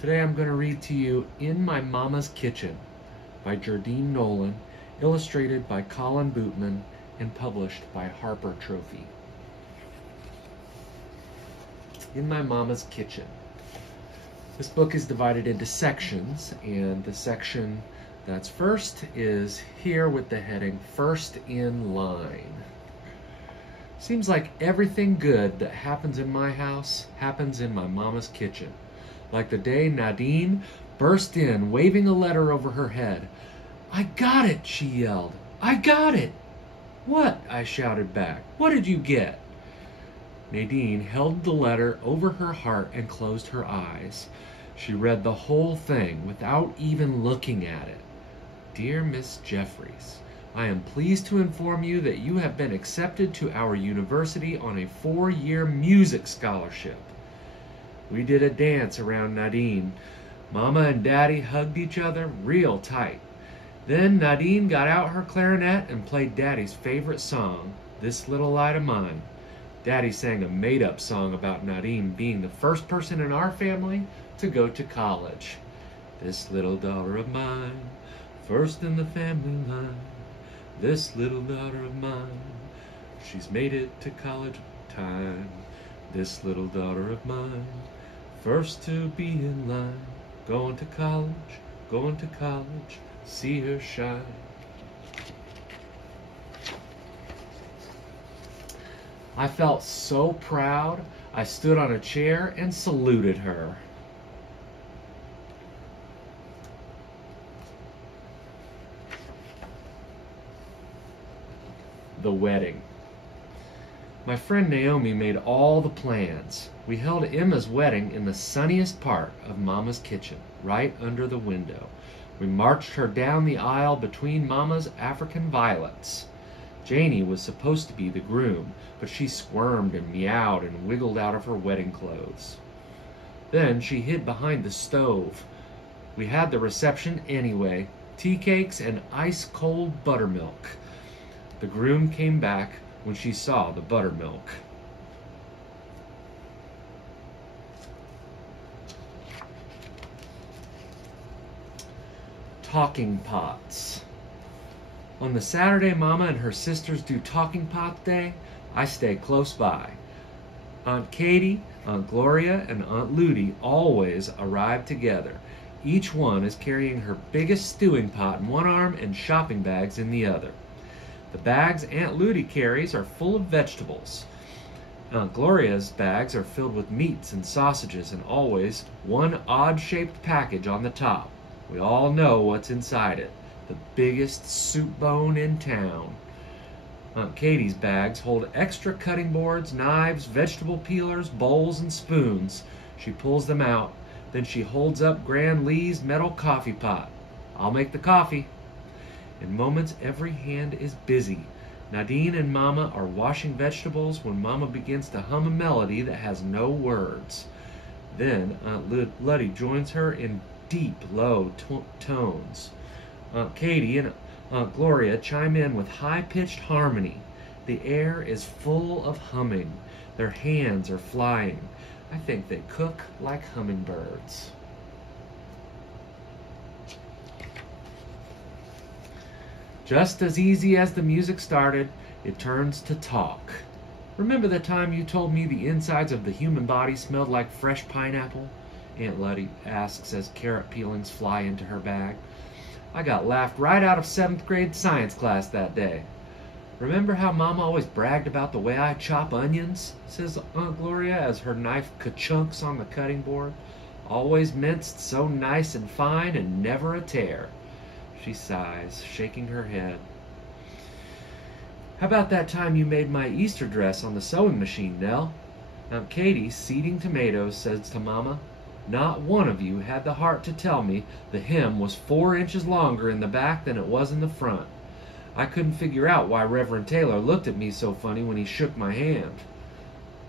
Today I'm going to read to you In My Mama's Kitchen by Jardine Nolan, illustrated by Colin Bootman, and published by Harper Trophy. In My Mama's Kitchen. This book is divided into sections, and the section that's first is here with the heading, First in Line. Seems like everything good that happens in my house happens in my mama's kitchen. Like the day Nadine burst in, waving a letter over her head. "I got it," she yelled. "I got it!" "What?" I shouted back. "What did you get?" Nadine held the letter over her heart and closed her eyes. She read the whole thing without even looking at it. "Dear Miss Jeffries, I am pleased to inform you that you have been accepted to our university on a 4-year music scholarship." We did a dance around Nadine. Mama and Daddy hugged each other real tight. Then Nadine got out her clarinet and played Daddy's favorite song, This Little Light of Mine. Daddy sang a made-up song about Nadine being the first person in our family to go to college. This little daughter of mine, first in the family line. This little daughter of mine, she's made it to college time. This little daughter of mine, first to be in line. Going to college, see her shine. I felt so proud, I stood on a chair and saluted her. The wedding. My friend Naomi made all the plans. We held Emma's wedding in the sunniest part of Mama's kitchen, right under the window. We marched her down the aisle between Mama's African violets. Janie was supposed to be the groom, but she squirmed and meowed and wiggled out of her wedding clothes. Then she hid behind the stove. We had the reception anyway, tea cakes and ice-cold buttermilk. The groom came back when she saw the buttermilk. Talking pots. On the Saturday Mama and her sisters do talking pot day, I stay close by. Aunt Katie, Aunt Gloria, and Aunt Ludy always arrive together. Each one is carrying her biggest stewing pot in one arm and shopping bags in the other. The bags Aunt Ludy carries are full of vegetables. Aunt Gloria's bags are filled with meats and sausages and always one odd-shaped package on the top. We all know what's inside it. The biggest soup bone in town. Aunt Katie's bags hold extra cutting boards, knives, vegetable peelers, bowls, and spoons. She pulls them out. Then she holds up Gran Lee's metal coffee pot. "I'll make the coffee." In moments, every hand is busy. Nadine and Mama are washing vegetables when Mama begins to hum a melody that has no words. Then Aunt Luddy joins her in deep, low tones. Aunt Katie and Aunt Gloria chime in with high-pitched harmony. The air is full of humming. Their hands are flying. I think they cook like hummingbirds. Just as easy as the music started, it turns to talk. "Remember the time you told me the insides of the human body smelled like fresh pineapple?" Aunt Luddy asks as carrot peelings fly into her bag. "I got laughed right out of 7th grade science class that day." "Remember how Mama always bragged about the way I chop onions?" says Aunt Gloria as her knife ka-chunks on the cutting board. "Always minced so nice and fine and never a tear." She sighs, shaking her head. "How about that time you made my Easter dress on the sewing machine, Nell?" Aunt Katie, seeding tomatoes, says to Mama, "Not one of you had the heart to tell me the hem was 4 inches longer in the back than it was in the front. I couldn't figure out why Reverend Taylor looked at me so funny when he shook my hand."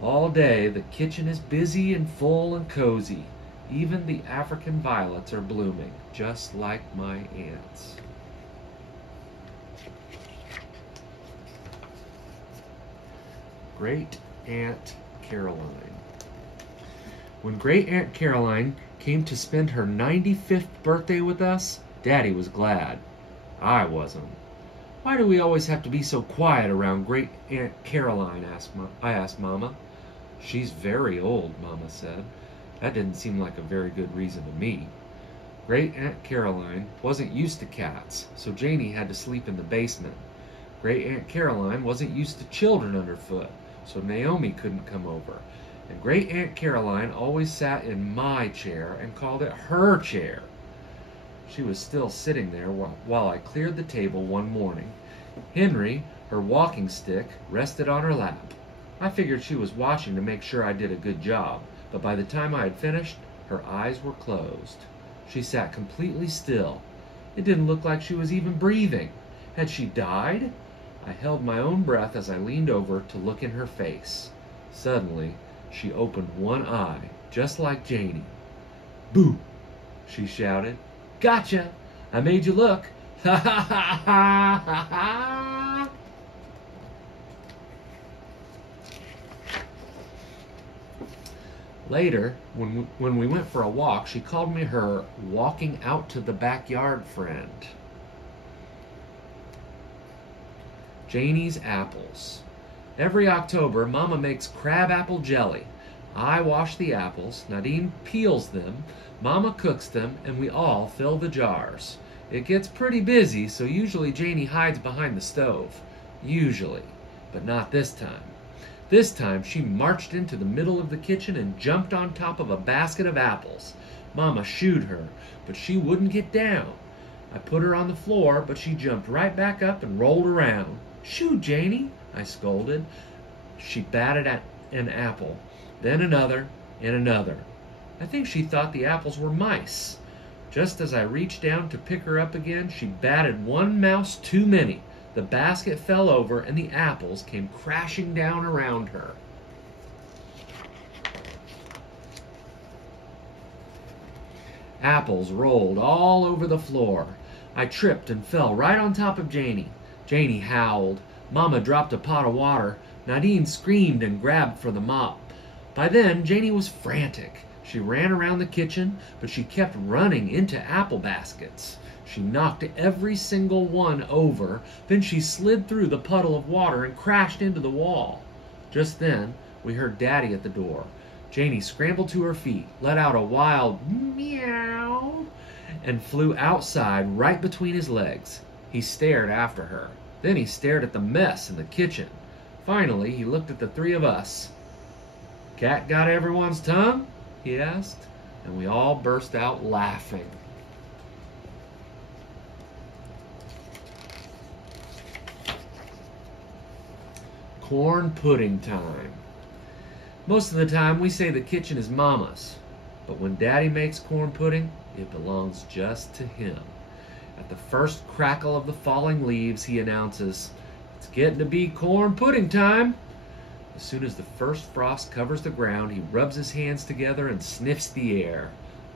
All day the kitchen is busy and full and cozy. Even the African violets are blooming, just like my aunts. Great Aunt Caroline. When Great Aunt Caroline came to spend her 95th birthday with us, Daddy was glad. I wasn't. Why do we always have to be so quiet around Great Aunt Caroline? I asked Mama. She's very old, Mama said. That didn't seem like a very good reason to me. Great Aunt Caroline wasn't used to cats, so Janie had to sleep in the basement. Great Aunt Caroline wasn't used to children underfoot, so Naomi couldn't come over. And Great Aunt Caroline always sat in my chair and called it her chair. She was still sitting there while I cleared the table one morning. Henry, her walking stick, rested on her lap. I figured she was watching to make sure I did a good job, but by the time I had finished, her eyes were closed. She sat completely still. It didn't look like she was even breathing. Had she died? I held my own breath as I leaned over to look in her face. Suddenly, she opened one eye, just like Janie. "Boo!" she shouted. "Gotcha! I made you look! Ha ha ha ha ha ha!" Later, when we went for a walk, she called me her walking out to the backyard friend. Janie's apples. Every October, Mama makes crabapple jelly. I wash the apples, Nadine peels them, Mama cooks them, and we all fill the jars. It gets pretty busy, so usually Janie hides behind the stove. Usually, but not this time. This time, she marched into the middle of the kitchen and jumped on top of a basket of apples. Mama shooed her, but she wouldn't get down. I put her on the floor, but she jumped right back up and rolled around. "Shoo, Janie," I scolded. She batted at an apple, then another, and another. I think she thought the apples were mice. Just as I reached down to pick her up again, she batted one mouse too many. The basket fell over, and the apples came crashing down around her. Apples rolled all over the floor. I tripped and fell right on top of Janie. Janie howled. Mama dropped a pot of water. Nadine screamed and grabbed for the mop. By then, Janie was frantic. She ran around the kitchen, but she kept running into apple baskets. She knocked every single one over, then she slid through the puddle of water and crashed into the wall. Just then, we heard Daddy at the door. Janie scrambled to her feet, let out a wild meow, and flew outside right between his legs. He stared after her. Then he stared at the mess in the kitchen. Finally, he looked at the three of us. "Cat got everyone's tongue?" he asked, and we all burst out laughing. Corn pudding time. Most of the time we say the kitchen is Mama's, but when Daddy makes corn pudding, it belongs just to him. At the first crackle of the falling leaves, he announces, "It's getting to be corn pudding time." As soon as the first frost covers the ground, he rubs his hands together and sniffs the air.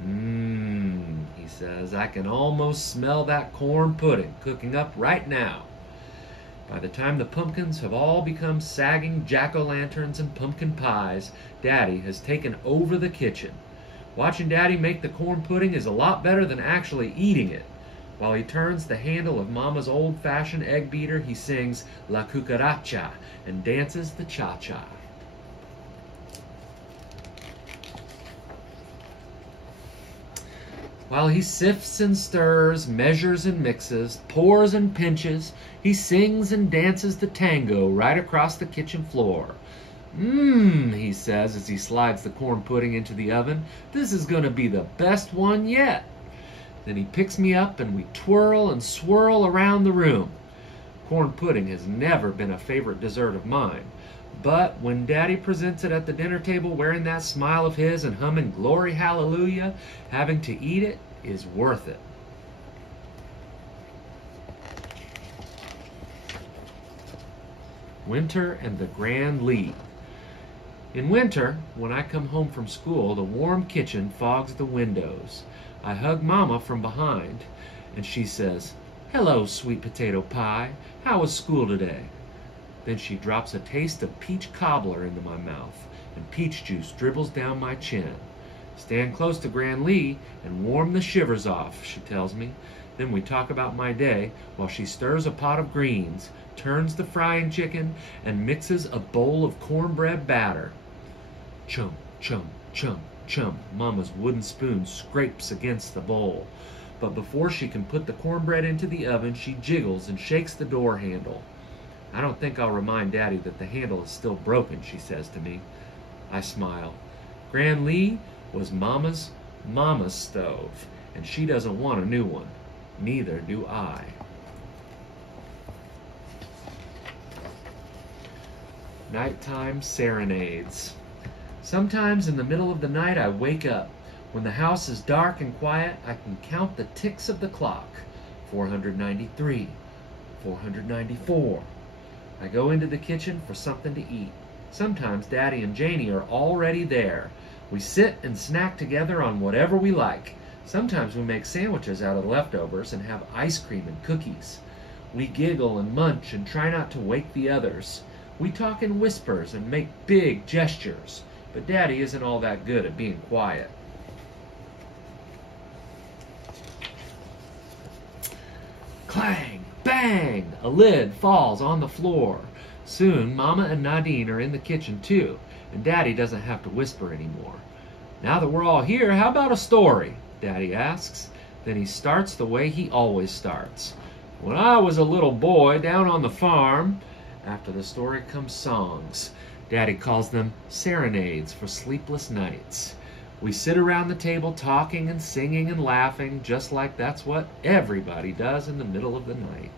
He says, "I can almost smell that corn pudding cooking up right now." By the time the pumpkins have all become sagging jack-o'-lanterns and pumpkin pies, Daddy has taken over the kitchen. Watching Daddy make the corn pudding is a lot better than actually eating it. While he turns the handle of Mama's old-fashioned egg beater, he sings La Cucaracha and dances the cha-cha. While he sifts and stirs, measures and mixes, pours and pinches, he sings and dances the tango right across the kitchen floor. He says as he slides the corn pudding into the oven, "This is going to be the best one yet." Then he picks me up and we twirl and swirl around the room. Corn pudding has never been a favorite dessert of mine, but when Daddy presents it at the dinner table wearing that smile of his and humming "Glory Hallelujah," having to eat it is worth it. Winter and the Grand Leap. In winter, when I come home from school, the warm kitchen fogs the windows. I hug Mama from behind, and she says, "Hello, sweet potato pie. How was school today?" Then she drops a taste of peach cobbler into my mouth, and peach juice dribbles down my chin. Stand close to Gran Lee and warm the shivers off, she tells me. Then we talk about my day while she stirs a pot of greens, turns the frying chicken, and mixes a bowl of cornbread batter. Chum, chum, chum, chum. Mama's wooden spoon scrapes against the bowl. But before she can put the cornbread into the oven, she jiggles and shakes the door handle. I don't think I'll remind Daddy that the handle is still broken, she says to me. I smile. Gran Lee was Mama's stove, and she doesn't want a new one. Neither do I. Nighttime serenades. Sometimes in the middle of the night I wake up. When the house is dark and quiet, I can count the ticks of the clock. 493, 494. I go into the kitchen for something to eat. Sometimes Daddy and Janie are already there. We sit and snack together on whatever we like. Sometimes we make sandwiches out of leftovers and have ice cream and cookies. We giggle and munch and try not to wake the others. We talk in whispers and make big gestures, but Daddy isn't all that good at being quiet. Clang! Bang! A lid falls on the floor. Soon, Mama and Nadine are in the kitchen too, and Daddy doesn't have to whisper anymore. Now that we're all here, how about a story? Daddy asks. Then he starts the way he always starts. When I was a little boy down on the farm. After the story comes songs. Daddy calls them serenades for sleepless nights. We sit around the table talking and singing and laughing, just like that's what everybody does in the middle of the night.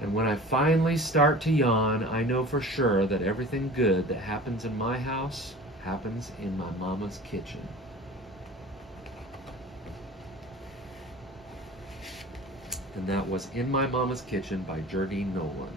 And when I finally start to yawn, I know for sure that everything good that happens in my house happens in my mama's kitchen. And that was In My Mama's Kitchen by Jerdine Nolan.